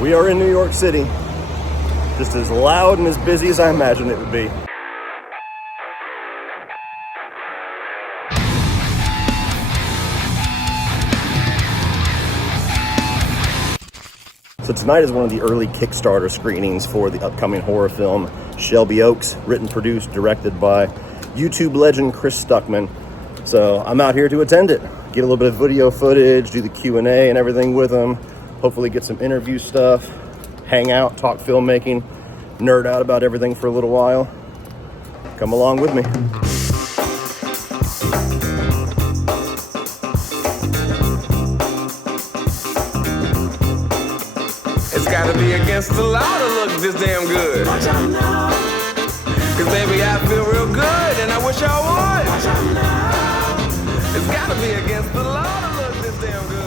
We are in New York City, just as loud and as busy as I imagined it would be. So tonight is one of the early Kickstarter screenings for the upcoming horror film Shelby Oaks, written, produced, directed by YouTube legend Chris Stuckmann. So I'm out here to attend it, get a little bit of video footage, do the Q&A and everything with him, hopefully get some interview stuff, hang out, talk filmmaking, nerd out about everything for a little while. Come along with me. It's gotta be against the law to look this damn good. Watch out now. Cause baby, I feel real good and I wish I would. Watch out now. It's gotta be against the law to look this damn good.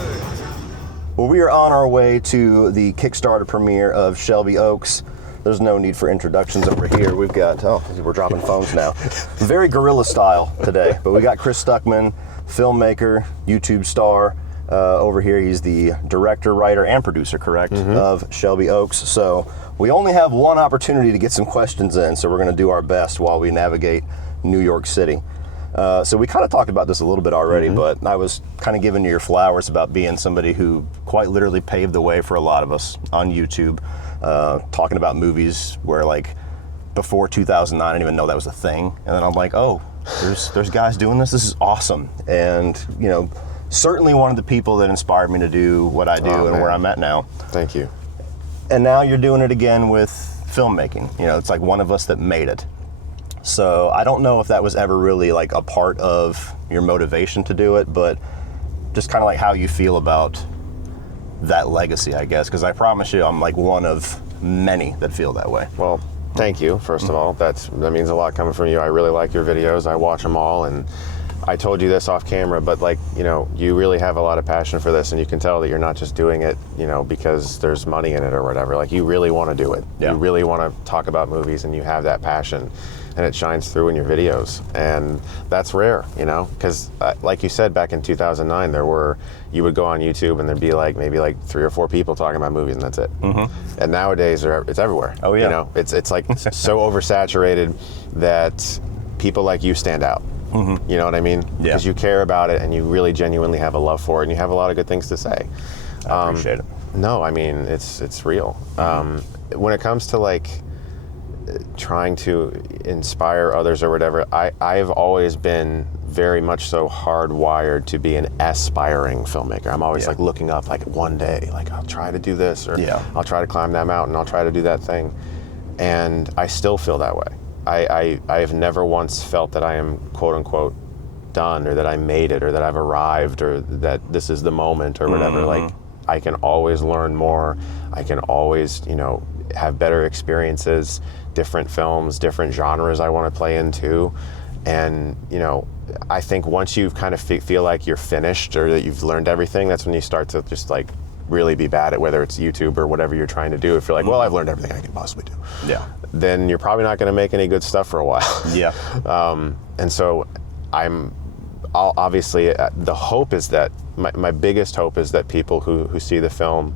Well, we are on our way to the Kickstarter premiere of Shelby Oaks. There's no need for introductions over here. We've got, we're dropping phones now. Very guerrilla style today, but we got Chris Stuckmann, filmmaker, YouTube star. Over here, he's the director, writer, and producer, correct, of Shelby Oaks. So we only have one opportunity to get some questions in, so we're going to do our best while we navigate New York City. So we kind of talked about this a little bit already, but I was kind of giving you your flowers about being somebody who quite literally paved the way for a lot of us on YouTube, talking about movies where, like, before 2009, I didn't even know that was a thing. And then I'm like, oh, there's guys doing this. This is awesome. And, you know, certainly one of the people that inspired me to do what I do and where I'm at now. Thank you. And now you're doing it again with filmmaking. You know, it's like one of us that made it. So I don't know if that was ever really like a part of your motivation to do it, but just kind of like how you feel about that legacy, I guess, because I promise you I'm like one of many that feel that way. Well, thank you, first of all. That means a lot coming from you. I really like your videos. I watch them all, and I told you this off camera, but, like, you know, you really have a lot of passion for this, and you can tell that you're not just doing it, you know, because there's money in it or whatever. Like, you really want to do it. Yeah. You really want to talk about movies, and you have that passion, and it shines through in your videos. And that's rare, you know, because like you said, back in 2009, you would go on YouTube and there'd be like maybe like 3 or 4 people talking about movies, and that's it. And nowadays it's everywhere. Oh yeah. You know, it's like so oversaturated that people like you stand out. You know what I mean? Yeah. Because you care about it and you really genuinely have a love for it, and you have a lot of good things to say. I appreciate it. No, I mean, it's real. When it comes to, like, trying to inspire others or whatever, I've always been very much so hardwired to be an aspiring filmmaker. I'm always like looking up, like, one day, like, I'll try to do this, or I'll try to climb that mountain, I'll try to do that thing. And I still feel that way. I have never once felt that I am, quote unquote, done, or that I made it, or that I've arrived, or that this is the moment, or whatever. Like, I can always learn more. I can always, you know, have better experiences, different films, different genres I want to play into. And, you know, I think once you kind of feel like you're finished, or that you've learned everything, that's when you start to just, like, really be bad at whether it's YouTube or whatever you're trying to do. If you're like, well, I've learned everything I can possibly do. Yeah. Then you're probably not going to make any good stuff for a while. Yeah. And so obviously the hope is that, my biggest hope is that people who see the film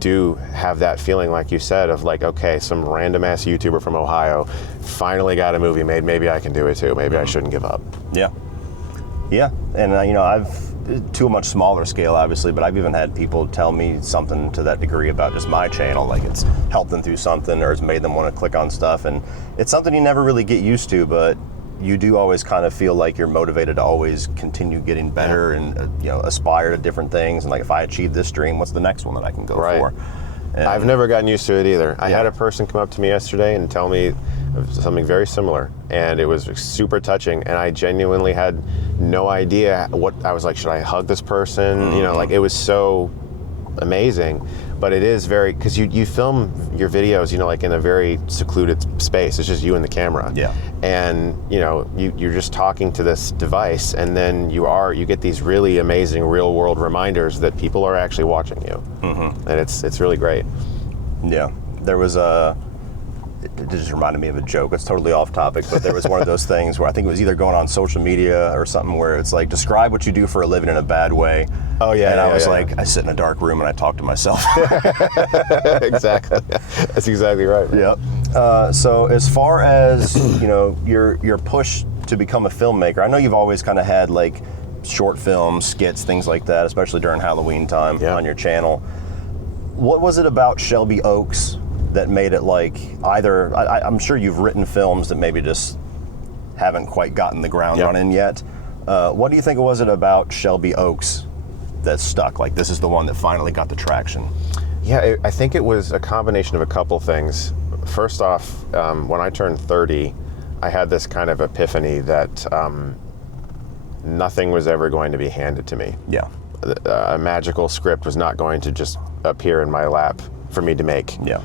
do have that feeling, like you said, of like, okay, some random ass YouTuber from Ohio finally got a movie made. Maybe I can do it too. Maybe I shouldn't give up. Yeah. Yeah. And, you know, I've, to a much smaller scale, obviously, but I've even had people tell me something to that degree about just my channel, like it's helped them through something or it's made them want to click on stuff. And it's something you never really get used to, but you do always kind of feel like you're motivated to always continue getting better and, you know, aspire to different things. And like, if I achieve this dream, what's the next one that I can go for? And I've never gotten used to it either. I had a person come up to me yesterday and tell me something very similar, and it was super touching, and I genuinely had no idea what, I was like, should I hug this person? You know, like, it was so amazing. But it is very, because you film your videos, you know, like in a very secluded space. It's just you and the camera. Yeah. And, you know, you're just talking to this device, and then you get these really amazing real world reminders that people are actually watching you. And it's really great. Yeah. There was it just reminded me of a joke. It's totally off topic, but there was one of those things where I think it was either going on social media or something where it's like, describe what you do for a living in a bad way, Oh, yeah. And I was yeah. like, I sit in a dark room and I talk to myself. Exactly. That's exactly right. Yep. So as far as, your push to become a filmmaker, I know you've always kind of had like short films, skits, things like that, especially during Halloween time on your channel. What was it about Shelby Oaks that made it like either, I'm sure you've written films that maybe just haven't quite gotten the ground running yet. What do you think was it about Shelby Oaks that stuck? Like, this is the one that finally got the traction. Yeah, I think it was a combination of a couple things. First off, when I turned 30, I had this kind of epiphany that nothing was ever going to be handed to me. Yeah. A magical script was not going to just appear in my lap for me to make. Yeah.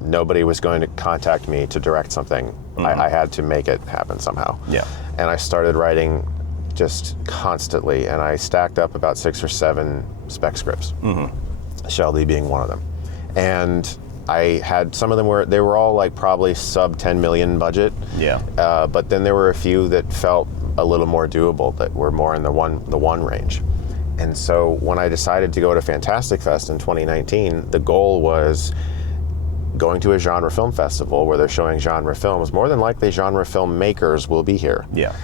Nobody was going to contact me to direct something. I had to make it happen somehow. Yeah. And I started writing just constantly, and I stacked up about 6 or 7 spec scripts. Shelby being one of them. And I had some of them they were all like probably sub 10 million budget. Yeah. But then there were a few that felt a little more doable, that were more in the one range. And so when I decided to go to Fantastic Fest in 2019, the goal was going to a genre film festival where they're showing genre films. More than likely, genre film makers will be here. Yeah.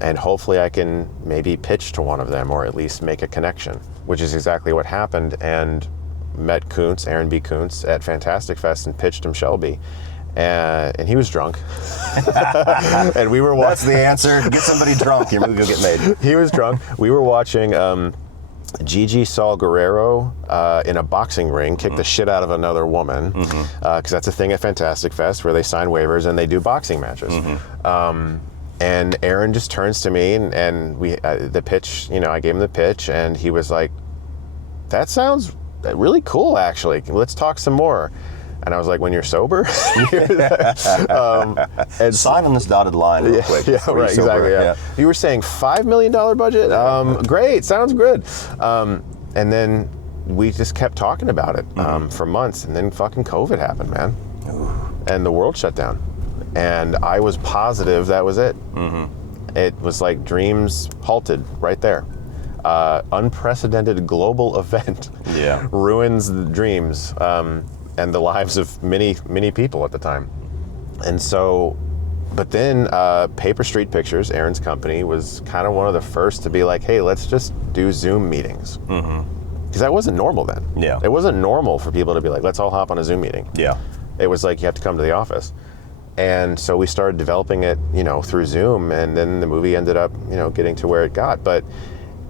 And hopefully I can maybe pitch to one of them, or at least make a connection, which is exactly what happened. And met Kuntz, Aaron B. Kuntz, at Fantastic Fest and pitched him Shelby. And he was drunk. And we were watching. That's the answer. Get somebody drunk, your movie will get made. He was drunk. We were watching Gigi Saul Guerrero in a boxing ring kick the shit out of another woman, because that's a thing at Fantastic Fest where they sign waivers and they do boxing matches. And Aaron just turns to me and we the pitch, I gave him the pitch, and he was like, "That sounds really cool, actually. Let's talk some more." And I was like, "When you're sober?" And sign on this dotted line real quick. Yeah, right, exactly. Yeah. You were saying $5 million budget? Great, sounds good. And then we just kept talking about it for months, and then fucking COVID happened, man. And the world shut down. And I was positive that was it. It was like dreams halted right there. Unprecedented global event ruins the dreams and the lives of many, many people at the time. And so, but then Paper Street Pictures, Aaron's company, was kind of one of the first to be like, hey, let's just do Zoom meetings. Because that wasn't normal then. Yeah. It wasn't normal for people to be like, let's all hop on a Zoom meeting. Yeah. It was like, you have to come to the office. And so we started developing it, through Zoom, and then the movie ended up, getting to where it got. But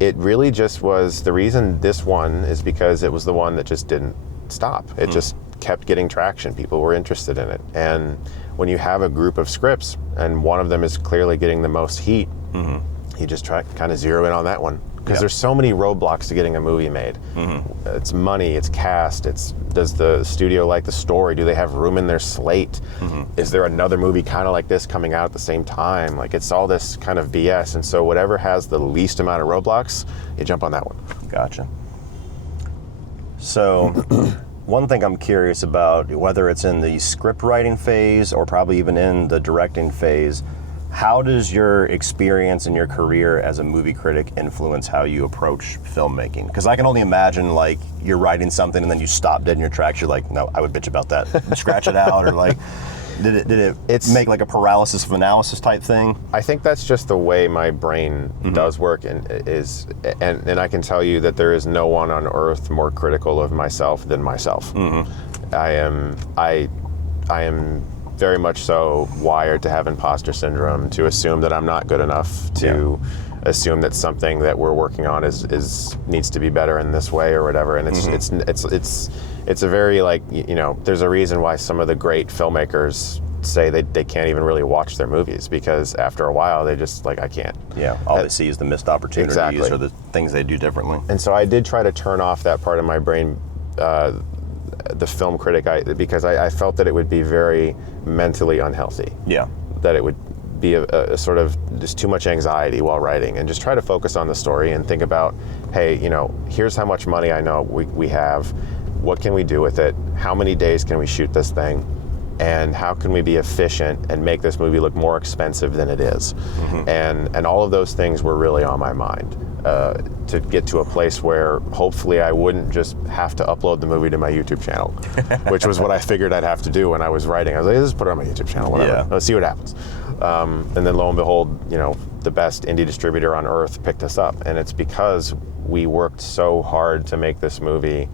it really just was, the reason this one is because it was the one that just didn't stop. It just kept getting traction. People were interested in it. And when you have a group of scripts and one of them is clearly getting the most heat, you just try to kind of zero in on that one. Because there's so many roadblocks to getting a movie made. It's money, it's cast, does the studio like the story? Do they have room in their slate? Is there another movie kind of like this coming out at the same time? Like, it's all this kind of BS. And so whatever has the least amount of roadblocks, you jump on that one. Gotcha. So one thing I'm curious about, whether it's in the script writing phase or probably even in the directing phase, how does your experience and your career as a movie critic influence how you approach filmmaking? Because I can only imagine, like, you're writing something and then you stop dead in your tracks. You're like, no, I would bitch about that. Scratch it out, or like, did it make like a paralysis of analysis type thing? I think that's just the way my brain does work, and I can tell you that there is no one on earth more critical of myself than myself. I am very much so wired to have imposter syndrome, to assume that I'm not good enough, to assume that something that we're working on needs to be better in this way or whatever. And it's a very, like, there's a reason why some of the great filmmakers say they can't even really watch their movies, because after a while they just like, I can't. Yeah, all they see is the missed opportunities or the things they do differently. And so I did try to turn off that part of my brain, the film critic, because I felt that it would be very mentally unhealthy. Yeah. That it would be a sort of just too much anxiety while writing, and just try to focus on the story and think about, hey, here's how much money I know we have. What can we do with it? How many days can we shoot this thing? And how can we be efficient and make this movie look more expensive than it is? And all of those things were really on my mind. to get to a place where hopefully I wouldn't just have to upload the movie to my YouTube channel, which was what I figured I'd have to do when I was writing. I was like, let's put it on my YouTube channel, whatever. Yeah. Let's see what happens. And then lo and behold, the best indie distributor on earth picked us up. And it's because we worked so hard to make this movie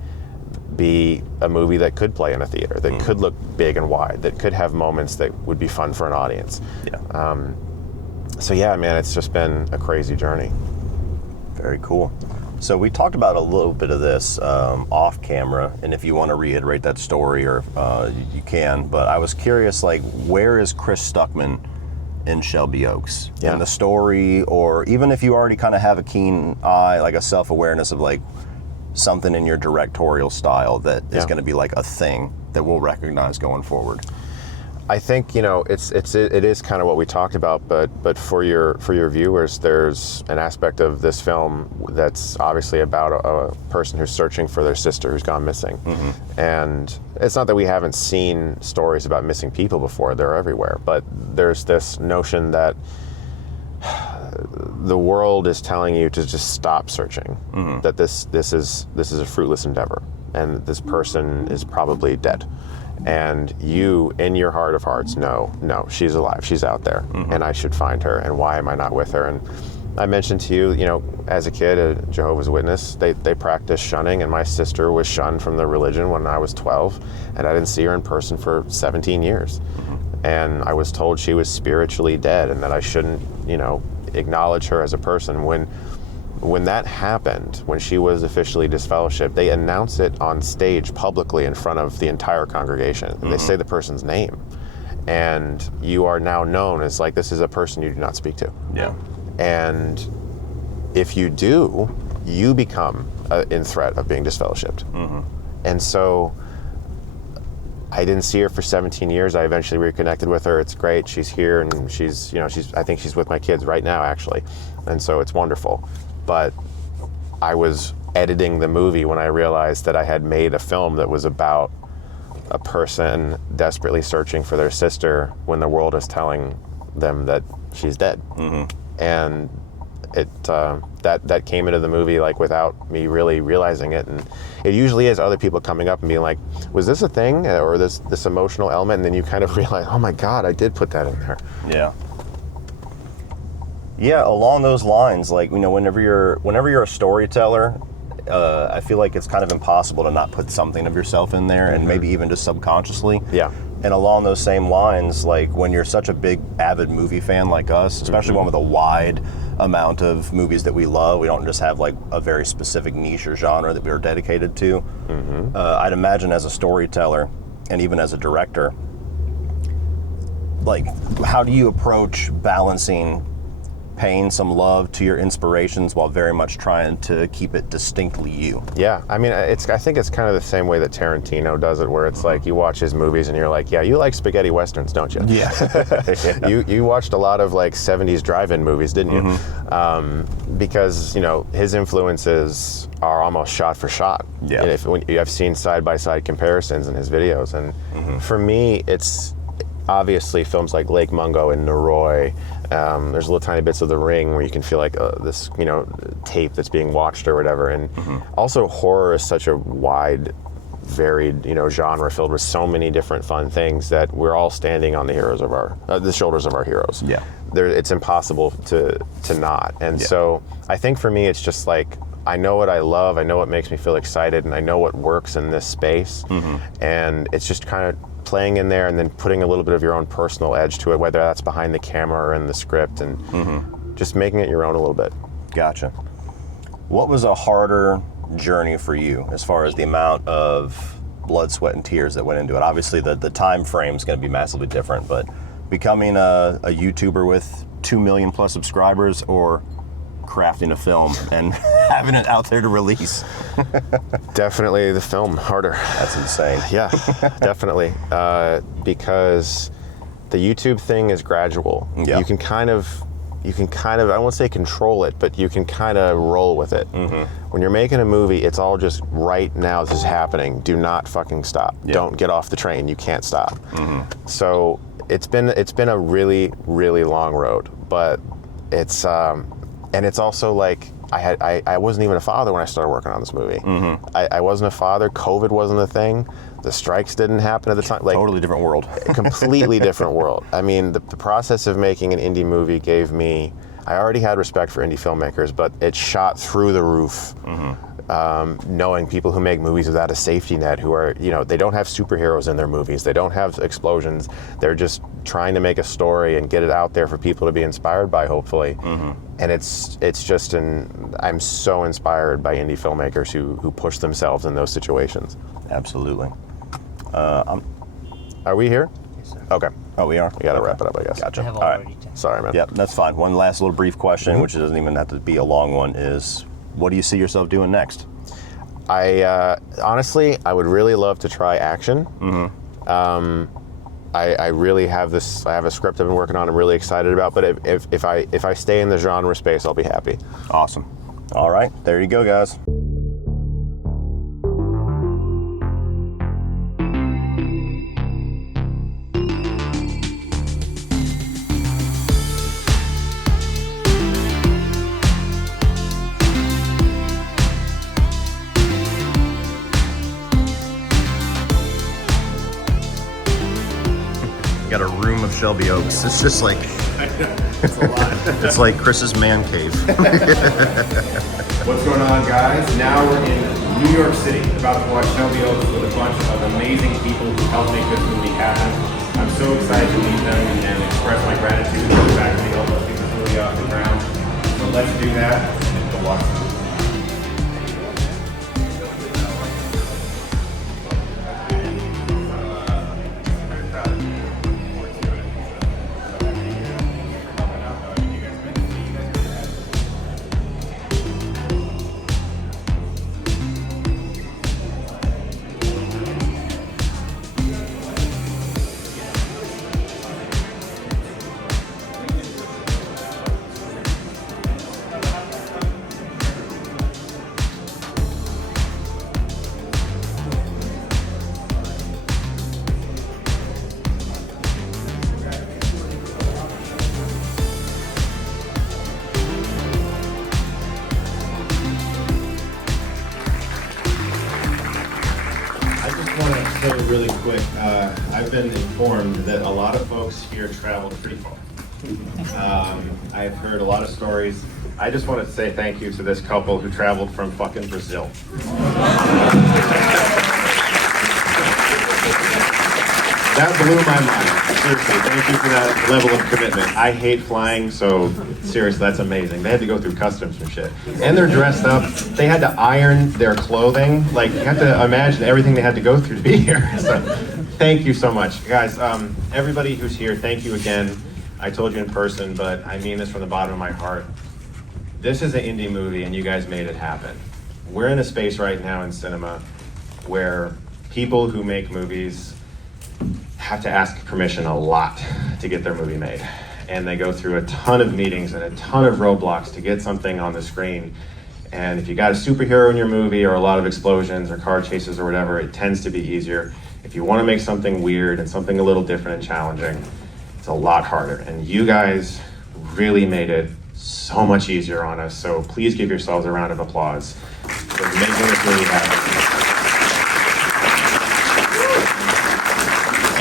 be a movie that could play in a theater, that could look big and wide, that could have moments that would be fun for an audience. Yeah. So yeah, man, it's just been a crazy journey. Very cool. So we talked about a little bit of this off camera, and if you want to reiterate that story, or you can. But I was curious, like, where is Chris Stuckmann in Shelby Oaks in the story, or even if you already kind of have a keen eye, like a self-awareness of like something in your directorial style that is going to be like a thing that we'll recognize going forward. I think it is kind of what we talked about, but for your viewers, there's an aspect of this film that's obviously about a person who's searching for their sister who's gone missing. And it's not that we haven't seen stories about missing people before; they're everywhere. But there's this notion that the world is telling you to just stop searching. That this is a fruitless endeavor, and this person is probably dead. And you, in your heart of hearts, no, she's alive, she's out there, and I should find her, and why am I not with her? And I mentioned to you, as a kid, a Jehovah's Witness, they practiced shunning, and my sister was shunned from the religion when I was 12, and I didn't see her in person for 17 years. And I was told she was spiritually dead, and that I shouldn't, acknowledge her as a person. When that happened, when she was officially disfellowshipped, they announce it on stage publicly in front of the entire congregation. And they say the person's name. And you are now known as like, this is a person you do not speak to. Yeah. And if you do, you become in threat of being disfellowshipped. And so I didn't see her for 17 years. I eventually reconnected with her. It's great. She's here, and I think she's with my kids right now, actually. And so it's wonderful. But I was editing the movie when I realized that I had made a film that was about a person desperately searching for their sister when the world is telling them that she's dead. And it that came into the movie like without me really realizing it. And it usually is other people coming up and being like, was this a thing, or this emotional element? And then you kind of realize, oh my God, I did put that in there. Yeah, along those lines, like, whenever you're a storyteller, I feel like it's kind of impossible to not put something of yourself in there, and maybe even just subconsciously. Yeah. And along those same lines, like when you're such a big avid movie fan like us, especially one with a wide amount of movies that we love, we don't just have like a very specific niche or genre that we are dedicated to. I'd imagine as a storyteller and even as a director, like, how do you approach balancing paying some love to your inspirations while very much trying to keep it distinctly you? Yeah, I mean, I think it's kind of the same way that Tarantino does it, where it's like you watch his movies and you're like, yeah, you like spaghetti westerns, don't you? Yeah. You watched a lot of like 70s drive-in movies, didn't you? Because his influences are almost shot for shot. Yeah. And I've seen side-by-side comparisons in his videos, and for me, it's obviously films like Lake Mungo and Noroi. There's little tiny bits of The Ring where you can feel like this, tape that's being watched or whatever. And also horror is such a wide, varied, genre filled with so many different fun things that we're all standing on the shoulders of our heroes. Yeah. It's impossible to not. And so I think for me, it's just like, I know what I love, I know what makes me feel excited, and I know what works in this space. And it's just kind of playing in there and then putting a little bit of your own personal edge to it, whether that's behind the camera or in the script, and just making it your own a little bit. Gotcha. What was a harder journey for you as far as the amount of blood, sweat, and tears that went into it? Obviously, the time frame is going to be massively different, but becoming a YouTuber with 2 million plus subscribers, or crafting a film and having it out there to release? Definitely the film, harder. That's insane. Yeah, definitely. Because the YouTube thing is gradual. Yeah. You can kind of, I won't say control it, but you can kind of roll with it. When you're making a movie, it's all just right now, this is happening. Do not fucking stop. Yeah. Don't get off the train. You can't stop. So it's been a really, really long road, but it's, and it's also like, I wasn't even a father when I started working on this movie. I wasn't a father. COVID wasn't a thing. The strikes didn't happen at the time. Like, Totally different world. Completely different world. I mean, the process of making an indie movie gave me, I already had respect for indie filmmakers, but it shot through the roof. Knowing people who make movies without a safety net, who are, they don't have superheroes in their movies, they don't have explosions, they're just trying to make a story and get it out there for people to be inspired by, hopefully. And it's just I'm so inspired by indie filmmakers who push themselves in those situations. Absolutely. Are we here? Yes, sir. Okay. Oh, we are? We gotta wrap it up, I guess. Gotcha. I have All right. already checked. Sorry, man. Yep, that's fine. One last little brief question, which doesn't even have to be a long one, is what do you see yourself doing next? I honestly, I would really love to try action. I really have this. I have a script I've been working on. I'm really excited about. But if I stay in the genre space, I'll be happy. Awesome. All right, there you go, guys. Got a room of Shelby Oaks. It's just like It's a lot. it's like Chris's man cave. What's going on, guys? Now we're in New York City, about to watch Shelby Oaks with a bunch of amazing people who helped make this movie happen. I'm so excited to meet them and express my gratitude for the fact that they helped us get this movie off the ground. So let's do that and go watch the movie. Say really quick, I've been informed that a lot of folks here traveled pretty far. I've heard a lot of stories. I just want to say thank you to this couple who traveled from fucking Brazil. That blew my mind. Seriously, thank you for that level of commitment. I hate flying, so seriously, that's amazing. They had to go through customs and shit. And they're dressed up. They had to iron their clothing. Like, you have to imagine everything they had to go through to be here. So, thank you so much. Guys, everybody who's here, thank you again. I told you in person, but I mean this from the bottom of my heart. This is an indie movie, and you guys made it happen. We're in a space right now in cinema where people who make movies have to ask permission a lot to get their movie made. And they go through a ton of meetings and a ton of roadblocks to get something on the screen. And if you got a superhero in your movie or a lot of explosions or car chases or whatever, it tends to be easier. If you want to make something weird and something a little different and challenging, it's a lot harder. And you guys really made it so much easier on us. So please give yourselves a round of applause for making this movie happen.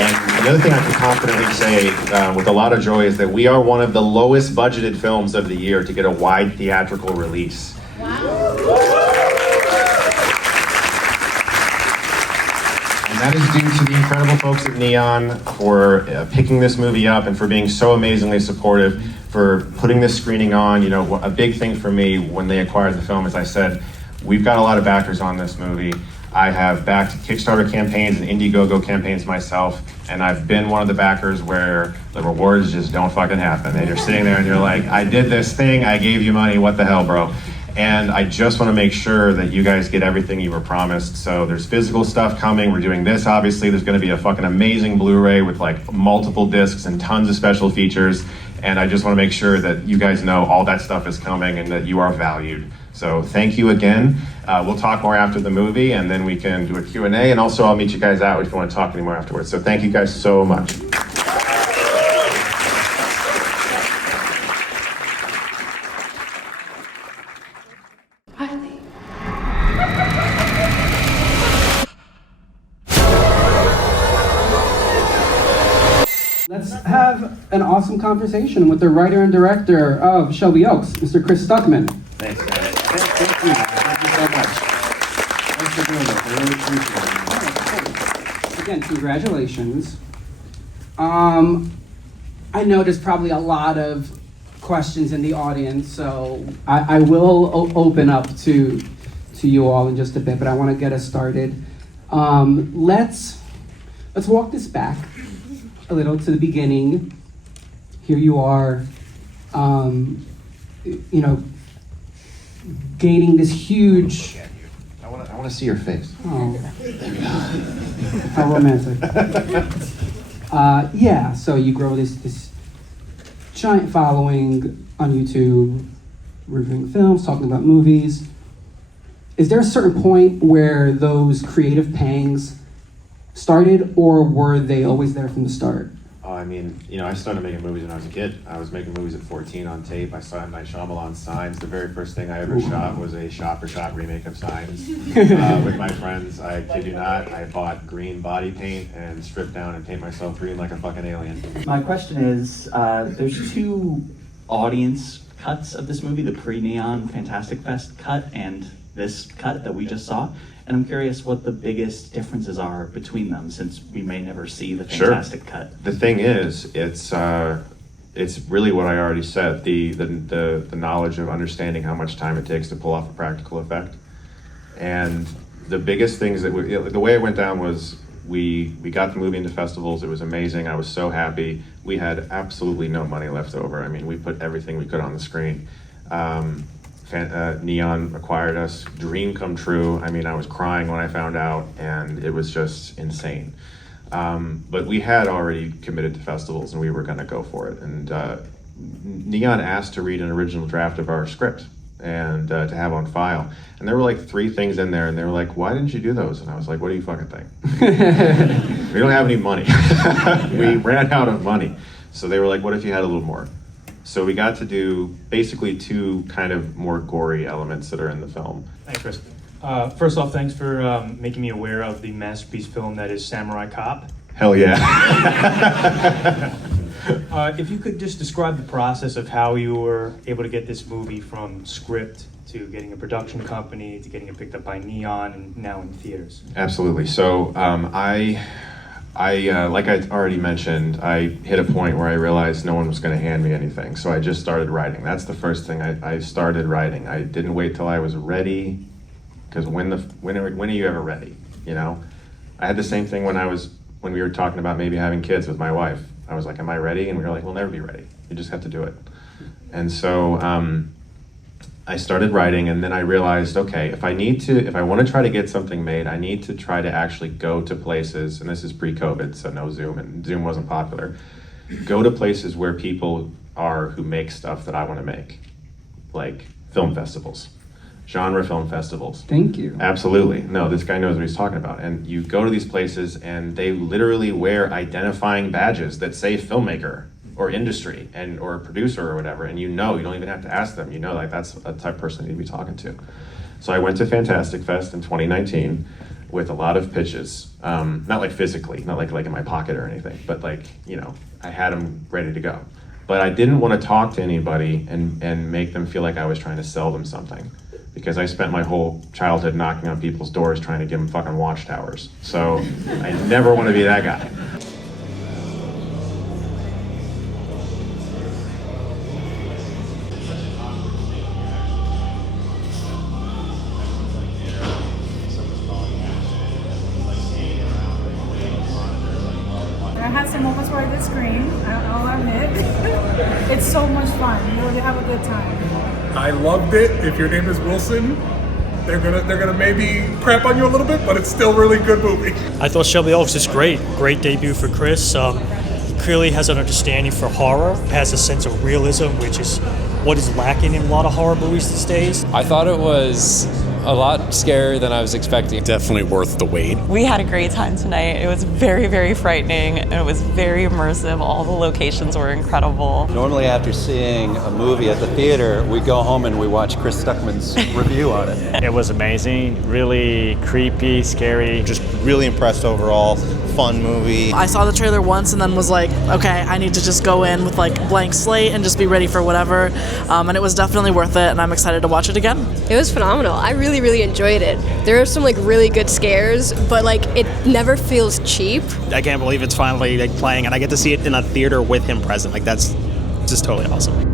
And the other thing I can confidently say with a lot of joy is that we are one of the lowest budgeted films of the year to get a wide theatrical release. And that is due to the incredible folks at Neon for picking this movie up and for being so amazingly supportive, for putting this screening on. You know, a big thing for me when they acquired the film, as I said, we've got a lot of backers on this movie. I have backed Kickstarter campaigns and Indiegogo campaigns myself, and I've been one of the backers where the rewards just don't fucking happen. And you're sitting there and you're like, I did this thing, I gave you money, what the hell, bro? And I just want to make sure that you guys get everything you were promised. So there's physical stuff coming. We're doing this, obviously. There's going to be a fucking amazing Blu-ray with like multiple discs and tons of special features. And I just want to make sure that you guys know all that stuff is coming and that you are valued. So thank you again. We'll talk more after the movie, and then we can do a Q&A, and also I'll meet you guys out if you want to talk anymore afterwards. So thank you guys so much. Let's have an awesome conversation with the writer and director of Shelby Oaks, Mr. Chris Stuckmann. Thanks, guys. Thank you. Thank you so much. Thanks for doing this. I really appreciate it. Again, congratulations. I know there's probably a lot of questions in the audience, so I will open up to you all in just a bit, but I want to get us started. Let's walk this back a little to the beginning. Here you are, gaining this huge. I want to see your face. Oh, how romantic. Yeah, so you grow this giant following on YouTube, reviewing films, talking about movies. Is there a certain point where those creative pangs started, or were they always there from the start? I mean, I started making movies when I was a kid. I was making movies at 14 on tape. I saw M. Night Shyamalan Signs. The very first thing I ever shot was a shot-for-shot remake of Signs with my friends. I kid you not, I bought green body paint and stripped down and paint myself green like a fucking alien. My question is, there's two audience cuts of this movie, the pre-Neon Fantastic Fest cut and this cut that we just saw. And I'm curious what the biggest differences are between them, since we may never see the Fantastic cut. The thing is, it's really what I already said, the knowledge of understanding how much time it takes to pull off a practical effect. And the biggest things that the way it went down was we got the movie into festivals. It was amazing. I was so happy. We had absolutely no money left over. I mean, we put everything we could on the screen. Neon acquired us, dream come true. I mean, I was crying when I found out, and it was just insane. But we had already committed to festivals, and we were going to go for it. And Neon asked to read an original draft of our script and to have on file. And there were like 3 things in there, and they were like, "Why didn't you do those?" And I was like, "What do you fucking think?" We don't have any money. We ran out of money. So they were like, "What if you had a little more?" So we got to do basically 2 kind of more gory elements that are in the film. Thanks, Chris. First off, thanks for making me aware of the masterpiece film that is Samurai Cop. Hell yeah. If you could just describe the process of how you were able to get this movie from script to getting a production company to getting it picked up by Neon and now in theaters. Absolutely. So I like I already mentioned, I hit a point where I realized no one was going to hand me anything. So I just started writing. That's the first thing. I started writing. I didn't wait till I was ready, because when are you ever ready? I had the same thing when we were talking about maybe having kids with my wife. I was like, "Am I ready?" And we were like, "We'll never be ready. You just have to do it." And so I started writing, and then I realized, okay, if I want to try to get something made, I need to try to actually go to places, and this is pre-COVID, so no Zoom, and Zoom wasn't popular. Go to places where people are who make stuff that I want to make, like film festivals, genre film festivals. Thank you. Absolutely. No, this guy knows what he's talking about. And you go to these places, and they literally wear identifying badges that say filmmaker or industry or producer or whatever, and you don't even have to ask them, like that's a type of person you need to be talking to. So I went to Fantastic Fest in 2019 with a lot of pitches, not like physically, not like in my pocket or anything, but like, I had them ready to go. But I didn't want to talk to anybody and make them feel like I was trying to sell them something, because I spent my whole childhood knocking on people's doors trying to give them fucking watchtowers. So I never want to be that guy. I had some moments where I did scream, I'll admit. It's so much fun. You really have a good time. I loved it. If your name is Wilson, they're gonna maybe crap on you a little bit, but it's still a really good movie. I thought Shelby Oaks is great debut for Chris. He clearly has an understanding for horror, has a sense of realism, which is what is lacking in a lot of horror movies these days. I thought it was a lot scarier than I was expecting. Definitely worth the wait. We had a great time tonight. It was very, very frightening, and it was very immersive. All the locations were incredible. Normally after seeing a movie at the theater, we go home and we watch Chris Stuckmann's review on it. It was amazing, really creepy, scary. Just really impressed overall. fun movie. I saw the trailer once and then was like, okay, I need to just go in with like blank slate and just be ready for whatever. And it was definitely worth it, and I'm excited to watch it again. It was phenomenal. I really, really enjoyed it. There are some like really good scares, but like it never feels cheap. I can't believe it's finally like playing, and I get to see it in a theater with him present. Like that's just totally awesome.